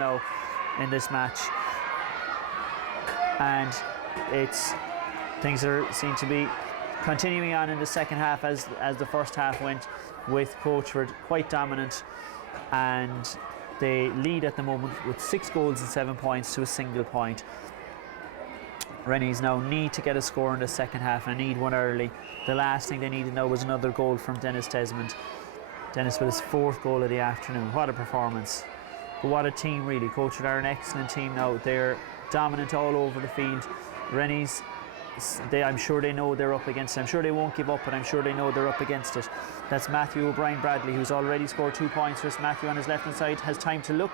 now in this match, and things seem to be continuing on in the second half as the first half went, with Coachford quite dominant, and they lead at the moment with 6 goals and 7 points to a single point. Rennies now need to get a score in the second half and need one early. The last thing they needed now was another goal from Dennis Desmond. Dennis with his 4th goal of the afternoon. What a performance. But what a team, really. Coachford are an excellent team now. They're dominant all over the field. Rennies, I'm sure they know they're up against it. I'm sure they won't give up, but I'm sure they know they're up against it. That's Matthew O'Brien Bradley, who's already scored 2 points for us. Matthew on his left hand side has time to look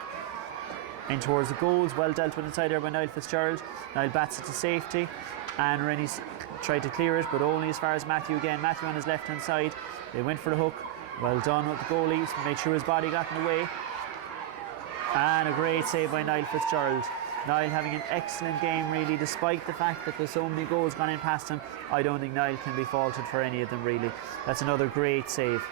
in towards the goals. Well dealt with inside there by Niall Fitzgerald. Niall bats it to safety, and Rennies tried to clear it, but only as far as Matthew again. Matthew on his left hand side. They went for the hook. Well done with the goalie. Made sure his body got in the way. And a great save by Niall Fitzgerald. Niall having an excellent game, really, despite the fact that there's so many goals gone in past him. I don't think Niall can be faulted for any of them, really. That's another great save.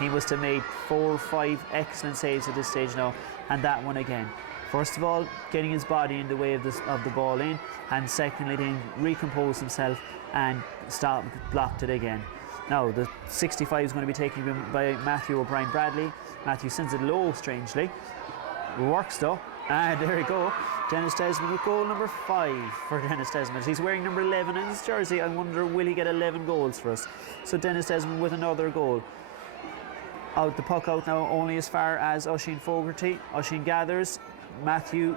He must have made 4 or 5 excellent saves at this stage now, and that one again. First of all, getting his body in the way of the ball in, and secondly, then recomposed himself and blocked it again. Now, the 65 is going to be taken by Matthew O'Brien Bradley. Matthew sends it low, strangely. Works though, and there we go. Dennis Desmond with goal number 5 for Dennis Desmond. He's wearing number 11 in his jersey. I wonder, will he get 11 goals for us? So Dennis Desmond with another goal. Out the puck out now, only as far as Oisin Fogarty. Oisin gathers. Matthew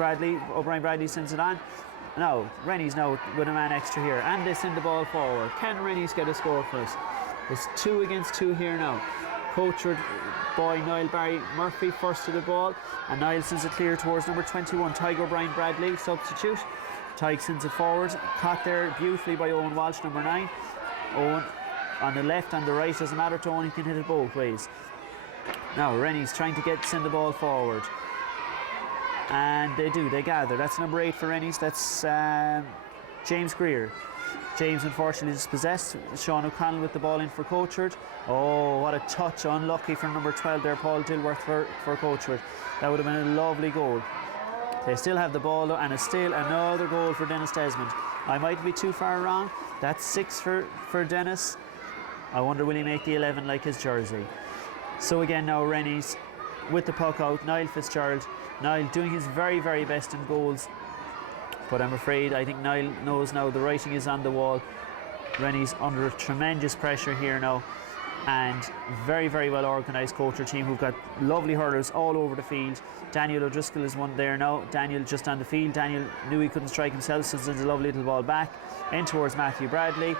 O'Brien Bradley sends it on. Now Rennies now with a man extra here, and they send the ball forward. Can Rennies get a score for us? It's 2 against 2 here now. Coachford boy Niall Barry Murphy first to the ball, and Niall sends it clear towards number 21, Tig O'Brien Bradley, substitute. Tig sends it forward, caught there beautifully by Owen Walsh, number 9. Owen on the left and the right, doesn't matter to Owen, he can hit it both ways. Now Rennies trying to send the ball forward, and they gather. That's number 8 for Rennies. That's James Greer. James unfortunately dispossessed. Sean O'Connell with the ball in for Coachford. Oh, what a touch. Unlucky for number 12 there, Paul Dilworth for Coachford. That would have been a lovely goal. They still have the ball, and it's still another goal for Dennis Desmond. I might be too far wrong. That's 6 for Dennis. I wonder, will he make the 11 like his jersey? So again now Rennies with the puck out. Niall Fitzgerald. Niall doing his very, very best in goals, but I'm afraid I think Niall knows now the writing is on the wall. Rennies under tremendous pressure here now, and very, very well organised Coachford team who've got lovely hurlers all over the field. Daniel O'Driscoll is one there now. Daniel just on the field. Daniel knew he couldn't strike himself, so sends a lovely little ball back in towards Matthew Bradley.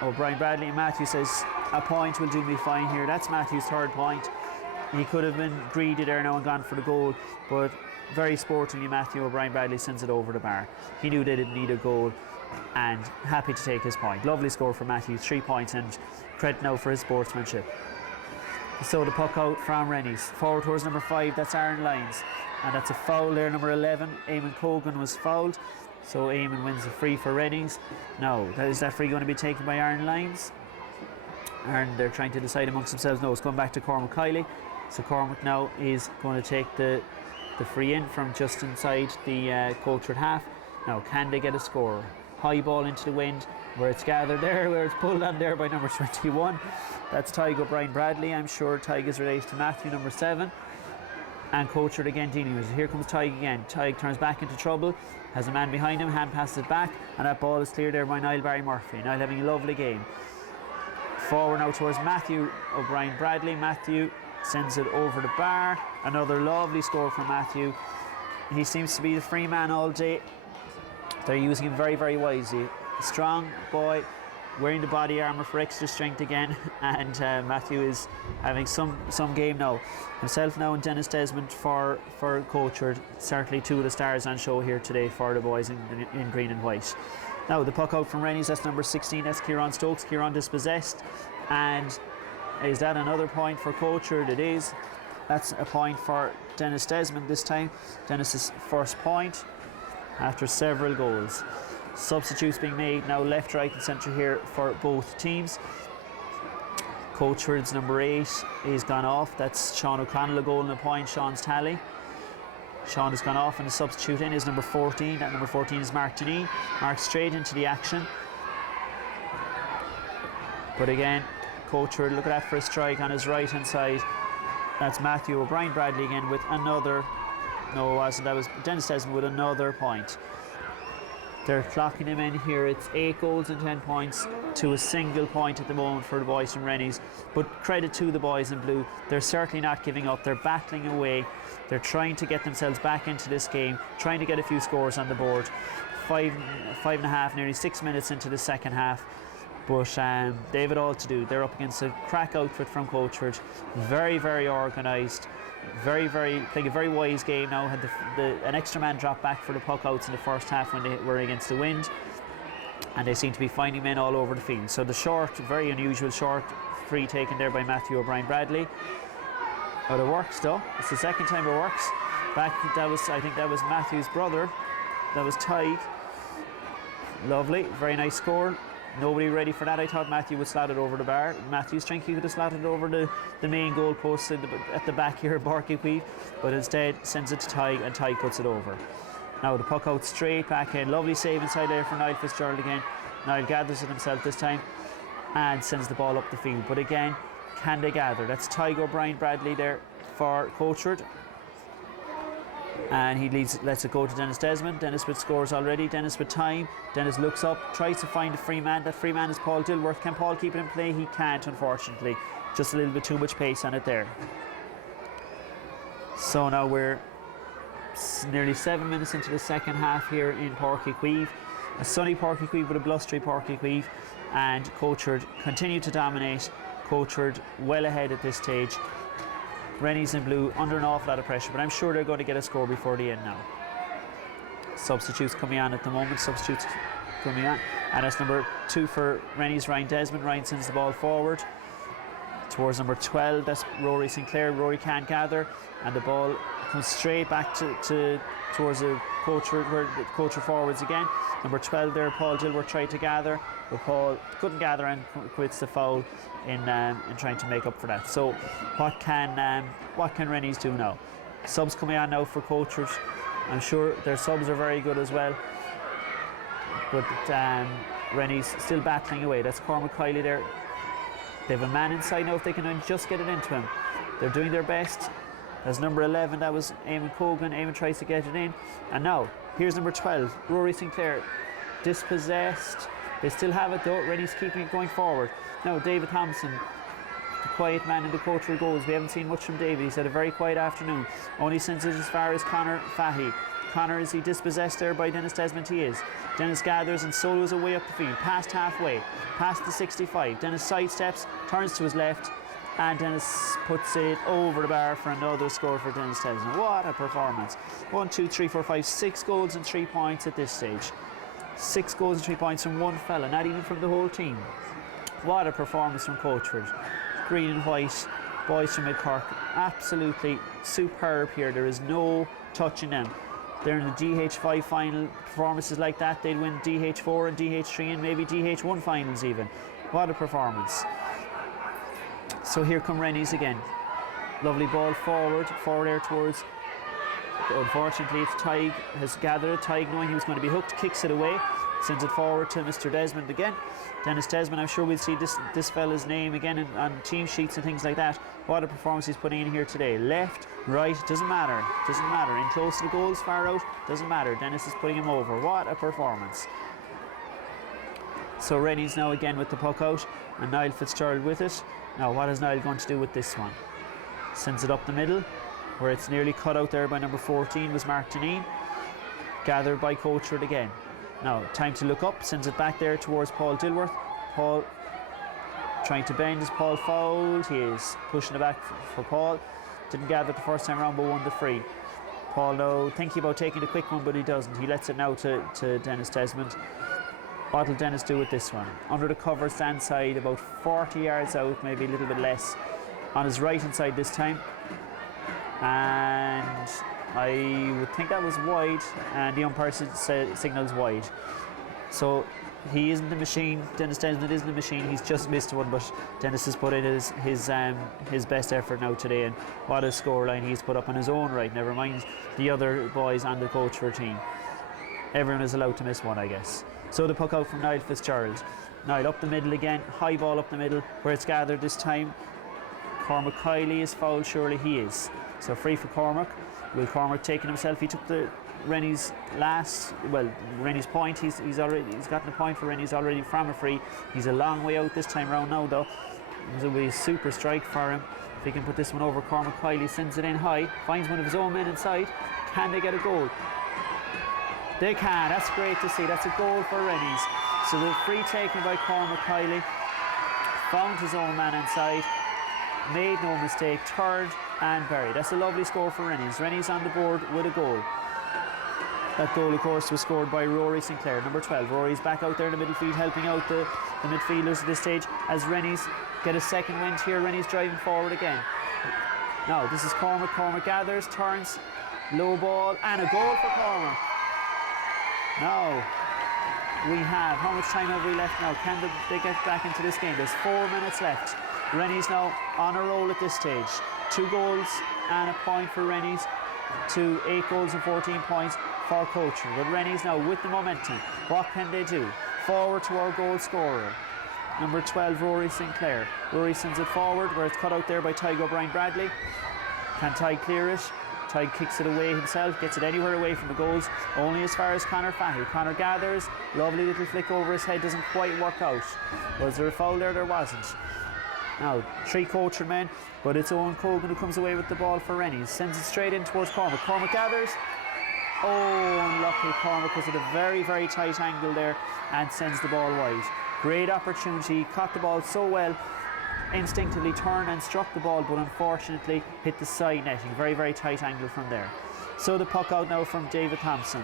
O'Brien Bradley, and Matthew says a point will do me fine here. That's Matthew's 3rd point. He could have been greedy there now and gone for the goal, but very sportingly Matthew O'Brien Bradley sends it over the bar. He knew they didn't need a goal, and happy to take his point. Lovely score for Matthew, 3 points, and credit now for his sportsmanship. So the puck out from Rennies. Forward towards number 5, that's Aaron Lyons, and that's a foul there, number 11. Eamon Cogan was fouled, so Eamon wins the free for Rennies. Now, is that free going to be taken by Aaron Lyons? And they're trying to decide amongst themselves. No, it's going back to Cormac Kiley. So Cormac now is going to take the free in from just inside the Coachford half. Now, can they get a score? High ball into the wind, where it's gathered there, where it's pulled on there by number 21. That's Tig O'Brien Bradley. I'm sure Tig is related to Matthew, number 7. And Coachford again dealing with it. Here comes Tig again. Tig turns back into trouble, has a man behind him, hand passes it back, and that ball is cleared there by Niall Barry Murphy. Niall having a lovely game. Forward now towards Matthew O'Brien Bradley. Matthew sends it over the bar. Another lovely score from Matthew. He seems to be the free man all day. They're using him very, very wisely. A strong boy, wearing the body armour for extra strength again, and Matthew is having some game now. Himself now and Dennis Desmond for Coachford. Certainly 2 of the stars on show here today for the boys in green and white. Now the puck out from Rennies, that's number 16, that's Kieran Stokes. Kieran dispossessed, and is that another point for Coachford? It is. That's a point for Dennis Desmond this time. Dennis's 1st point after several goals. Substitutes being made now left, right and centre here for both teams. Coachford's number 8 is gone off. That's Sean O'Connell, a goal and a point, Sean's tally. Sean has gone off, and the substitute in is number 14. That number 14 is Mark Deneen. Mark straight into the action. But again, Coachford look at that for a strike on his right hand side. That's Matthew O'Brien Bradley again with another. No, it wasn't. That was Dennis Desmond with another point. They're clocking him in here. It's 8 goals and 10 points to a single point at the moment for the boys from Rennies. But credit to the boys in blue. They're certainly not giving up. They're battling away. They're trying to get themselves back into this game, trying to get a few scores on the board. 5.5, nearly 6 minutes into the second half. But they have it all to do. They're up against a crack outfit from Coachford. Very, very organised. Playing a very wise game now. Had an extra man drop back for the puck outs in the first half when they were against the wind. And they seem to be finding men all over the field. So the short, very unusual short free taken there by Matthew O'Brien Bradley. But it works though. It's the second time it works. I think that was Matthew's brother. That was Tig. Lovely, very nice score. Nobody ready for that. I thought Matthew would slot it over the bar. Matthew's thinking he could have slotted it over the main goal post at the back here at Pairc Ui Chaoimh, but instead sends it to Tig, and Tig puts it over. Now the puck out straight back in. Lovely save inside there for Niall Fitzgerald again. Niall gathers it himself this time and sends the ball up the field. But again, can they gather? That's Tig O'Brien Bradley there for Coachford. And he lets it go to Dennis Desmond. Dennis with scores already. Dennis with time. Dennis looks up, tries to find a free man. That free man is Paul Dilworth. Can Paul keep it in play? He can't, unfortunately. Just a little bit too much pace on it there. So now we're nearly 7 minutes into the second half here in Pairc Ui Chaoimh. A sunny Pairc Ui Chaoimh with a blustery Pairc Ui Chaoimh, and Coachford continue to dominate. Coachford well ahead at this stage. Rennies in blue under an awful lot of pressure, but I'm sure they're going to get a score before the end now. Substitutes coming on at the moment. And that's number 2 for Rennies, Ryan Desmond. Ryan sends the ball forward towards number 12. That's Rory Sinclair. Rory can't gather, and the ball comes straight back towards the Coachford forwards again. Number 12 there, Paul Dilworth tried to gather, but Paul couldn't gather and quits the foul in trying to make up for that. So what can Rennies do now? Subs coming on now for Coachford. I'm sure their subs are very good as well, but Rennies still battling away. That's Cormac Kiley there. They have a man inside now if they can just get it into him. They're doing their best. There's number 11, that was Eamon Cogan. Eamon tries to get it in. And now, here's number 12, Rory Sinclair. Dispossessed. They still have it though. Rennie's keeping it going forward. Now, David Thompson, the quiet man in the Coachford goals. We haven't seen much from David. He's had a very quiet afternoon. Only sends it as far as Conor Fahy. Conor, is he dispossessed there by Dennis Desmond? He is. Dennis gathers and solos away up the field, past halfway, past the 65. Dennis sidesteps, turns to his left, and Dennis puts it over the bar for another score for Dennis Desmond. What a performance. 1, 2, 3, 4, 5, 6 goals and 3 points at this stage. 6 goals and 3 points from one fella, not even from the whole team. What a performance from Coachford. Green and white, boys from Mid-Cork, absolutely superb here. There is no touching them. They're in the DH5 final. Performances like that, they'd win DH4 and DH3 and maybe DH1 finals even. What a performance. So here come Rennies again. Lovely ball forward there towards, unfortunately it's Tig has gathered it. Tig, knowing he was going to be hooked, kicks it away, sends it forward to Mr. Desmond again. Dennis Desmond, I'm sure we'll see this fella's name again on team sheets and things like that. What a performance he's putting in here today. Left, right, doesn't matter. In close to the goals, far out, doesn't matter. Dennis is putting him over. What a performance. So Rennies now again with the puck out, and Niall Fitzgerald with it. Now what is Niall going to do with this one? Sends it up the middle, where it's nearly cut out there by number 14 was Mark Deneen. Gathered by Coachford again. Now time to look up, sends it back there towards Paul Dilworth. Paul trying to bend, is Paul fouled? He is pushing it back for Paul. Didn't gather the first time around but won the free. Paul now thinking about taking the quick one, but he doesn't. He lets it now to Dennis Desmond. What will Dennis do with this one? Under the cover, stand side, about 40 yards out, maybe a little bit less. On his right hand side this time. And I would think that was wide, and the umpire signals wide. So he isn't the machine. Dennis Desmond isn't the machine. He's just missed one, but Dennis has put in his best effort now today, and what a scoreline he's put up on his own right. Never mind the other boys on the Coachford team. Everyone is allowed to miss one, I guess. So the puck out from Niall Fitzgerald. Niall up the middle again, high ball up the middle, where it's gathered this time. Cormac Kiley is fouled, surely he is. So free for Cormac. Will Cormac taking himself? He took the Rennies Rennies point. He's gotten a point for Rennies already from a free. He's a long way out this time round now though. It will be a super strike for him. If he can put this one over, Cormac Kiley sends it in high, finds one of his own men inside. Can they get a goal? They can. That's great to see. That's a goal for Rennies. So the free taken by Cormac Kiley, found his own man inside, made no mistake, turned and buried. That's a lovely score for Rennies. Rennies on the board with a goal. That goal, of course, was scored by Rory Sinclair, number 12. Rory's back out there in the middle field, helping out the midfielders at this stage as Rennies get a second wind here. Rennies driving forward again. Now, this is Cormac. Cormac gathers, turns, low ball, and a goal for Cormac. Now, we have, how much time have we left now? Can they get back into this game? There's 4 minutes left. Rennies now on a roll at this stage. 2 goals and a point for Rennies to 8 goals and 14 points for Coachford. But Rennies now with the momentum. What can they do? Forward to our goal scorer, number 12, Rory Sinclair. Rory sends it forward where it's cut out there by Tygo O'Brien Bradley. Can Ty clear it? Ty kicks it away himself, gets it anywhere away from the goals, only as far as Conor Fahy. Conor gathers, lovely little flick over his head, doesn't quite work out. Was there a foul there? There wasn't. Now, 3 Coachford men, but it's Owen Cogan who comes away with the ball for Rennies. Sends it straight in towards Cormac. Cormac gathers. Oh, unlucky. Cormac was at a very, very tight angle there and sends the ball wide. Great opportunity, caught the ball so well, instinctively turned and struck the ball, but unfortunately hit the side netting. Very, very tight angle from there. So the puck out now from David Thompson.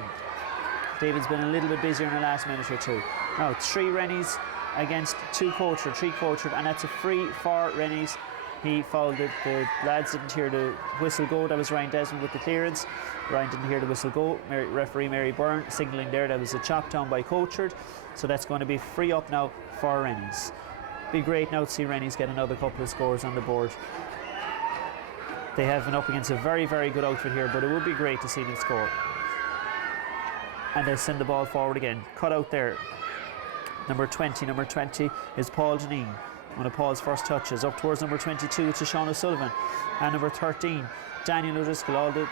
David's been a little bit busier in the last minute or two. Now 3 Rennies against 2 Coachford, 3 Coachford, and that's a free for Rennies. He fouled it. The lads didn't hear the whistle go. That was Ryan Desmond with the clearance. Ryan didn't hear the whistle go. Referee Mary Byrne signalling there that was a chop down by Coachford. So that's going to be free up now for Rennies. Be great now to see Rennies get another couple of scores on the board. They have been up against a very, very good outfit here, but it would be great to see them score. And they send the ball forward again. Cut out there. Number 20 is Paul Janine. One of Paul's first touches. Up towards number 22 to Sean O'Sullivan. And number 13, Daniel O'Driscoll. All the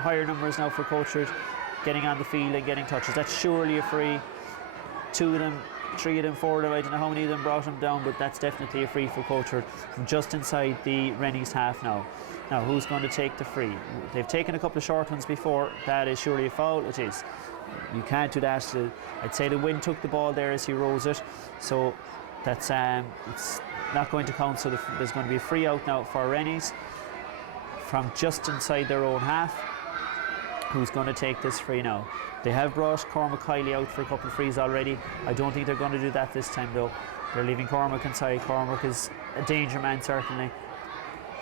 higher numbers now for Coachford getting on the field and getting touches. That's surely a free. 2 of them, 3 of them, 4 of them, I don't know how many of them brought him down, but that's definitely a free for Coachford from just inside the Rennies half now. Now, who's going to take the free? They've taken a couple of short ones before. That is surely a foul. It is. You can't do that. I'd say the wind took the ball there as he rose it, so that's it's not going to count. So there's going to be a free out now for Rennies from just inside their own half. Who's going to take this free now? They have brought Cormac Kiley out for a couple of frees already. I don't think they're going to do that this time though. They're leaving Cormac inside. Cormac is a danger man certainly.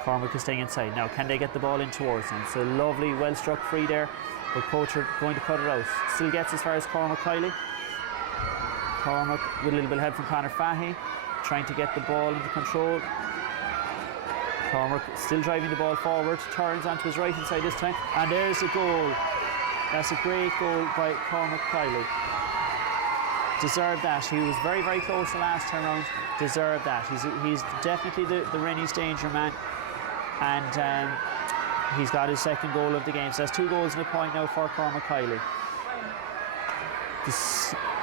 Cormac is staying inside. Now can they get the ball in towards him? It's a lovely, well struck free there, but Coachford going to cut it out. Still gets as far as Cormac Kiley. Cormac with a little bit of help from Conor Fahy, trying to get the ball into control. Cormac still driving the ball forward, turns onto his right hand side this time, and there's a goal. That's a great goal by Cormac Kiley. Deserved that. He was very, very close the last time round. Deserved that. He's definitely the Rennies danger man, and he's got his second goal of the game. So that's 2 goals and a point now for Cormac Kiley.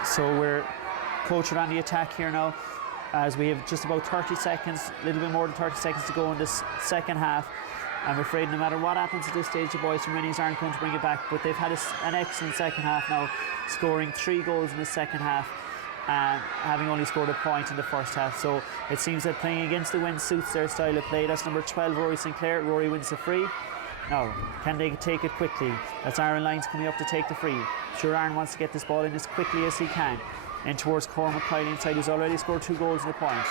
So we're Coachford on the attack here now, as we have just about 30 seconds, a little bit more than 30 seconds to go in this second half. I'm afraid no matter what happens at this stage, the boys from Rennies aren't going to bring it back, but they've had an excellent second half now, scoring 3 goals in the second half, having only scored a point in the first half. So it seems that playing against the wind suits their style of play. That's number 12, Rory Sinclair. Rory wins the free. Now, can they take it quickly? That's Aaron Lyons coming up to take the free. Sure, Aaron wants to get this ball in as quickly as he can. And towards Cormac Kiley inside, who's already scored 2 goals and a point.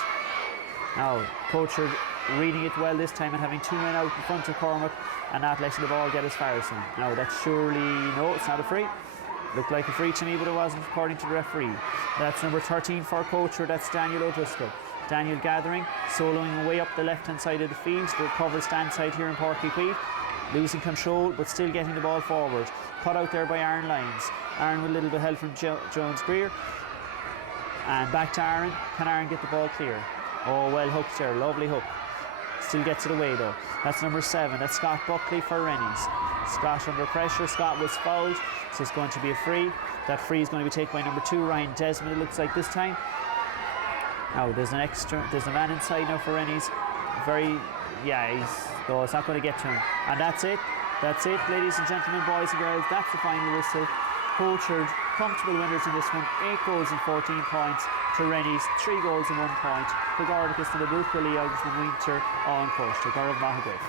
Now, Coachford reading it well this time and having 2 men out in front of Cormac and not letting the ball get as far as him. Now, that's surely, no, it's not a free. Looked like a free to me, but it wasn't according to the referee. That's number 13 for Coachford, that's Daniel O'Driscoll. Daniel gathering, soloing away up the left-hand side of the field, the cover stand side here in Pairc Ui Chaoimh. Losing control, but still getting the ball forward. Cut out there by Aaron Lyons. Aaron with a little bit of help from Jones Greer. And back to Aaron. Can Aaron get the ball clear? Oh, well hooked there, lovely hook. Still gets it away though. That's number 7, that's Scott Buckley for Rennies. Scott under pressure, Scott was fouled, so it's going to be a free. That free is going to be taken by number 2, Ryan Desmond, it looks like this time. Now there's a man inside now for Rennies. So it's not going to get to him. And that's it, ladies and gentlemen, boys and girls, that's the final whistle. Coachford, comfortable winners in this one, 8 goals and 14 points to Rennies, 3 goals and 1 point. Pagardicus na Buckley agus na Winter on Coachford. Garab Mahagriff.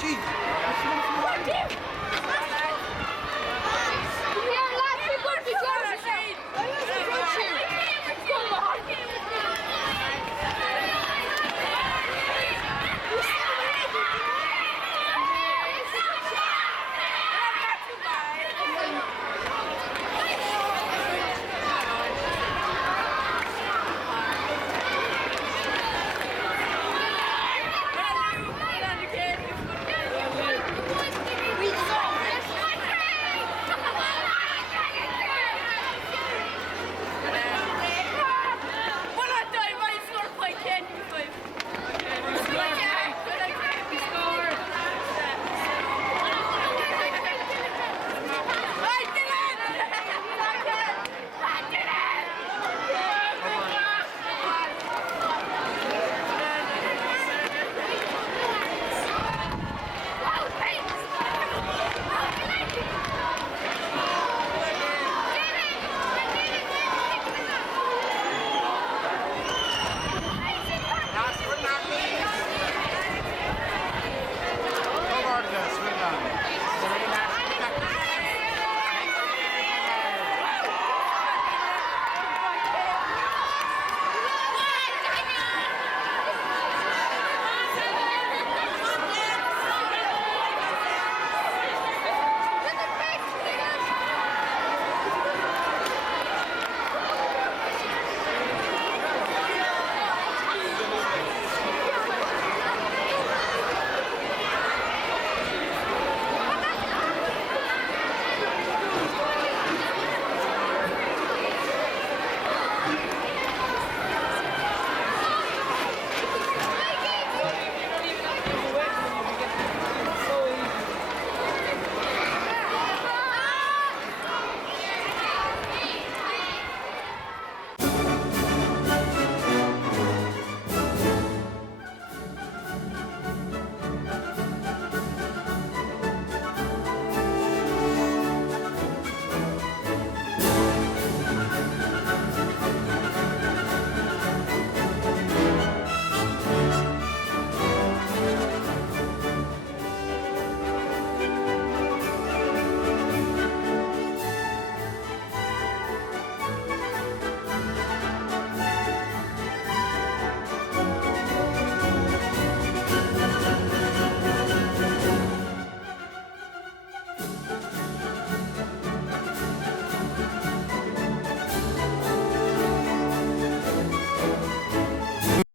Gee,